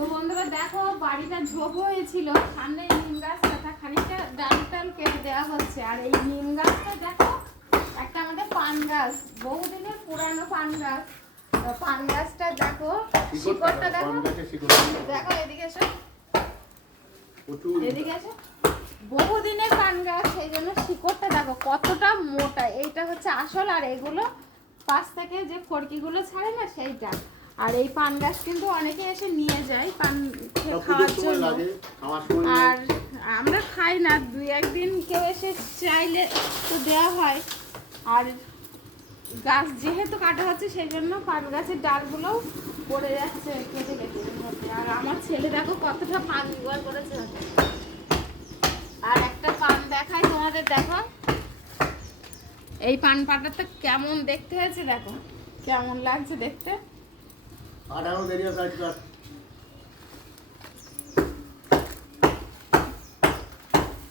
তো বন্ধুরা দেখো বাড়িটা ঝোপ হয়েছিল, সামনে নিম গাছটা খানিকটা ডাল টাল কেটে দেওয়া হচ্ছে। আর এই নিম গাছটা দেখো একটা আমাদের পান গাছ, বহুদিনের পুরানো পান গাছ। তো পান গাছটা দেখো, শিকড়টা দেখো, দেখো এদিকে এসো, এদিকে এসো। বহুদিনের পান গাছ, সেই জন্য শিকড়টা দেখো কতটা মোটা। এইটা হচ্ছে আসল, আর এগুলো পাশ থেকে যে ফড়কিগুলো ছাড়ে না সেইটা। আর এই পান গাছ কিন্তু অনেকে এসে নিয়ে যায় পান খাওয়ার জন্য, আর আমরা খাই না, দুই একদিন কেউ এসে চাইলে তো দেওয়া হয়। আর গাছ যেহেতু কাটা হচ্ছে সেই জন্য পান গাছের ডালগুলোও পড়ে যাচ্ছে কেটে কেটে। আর আমার ছেলে দেখো কতটা পান জোগাড় করেছে। আর একটা পান দেখাই তোমাদের, দেখো এই পান পাতাটা কেমন দেখতে হয়েছে, দেখো কেমন লাগছে দেখতে।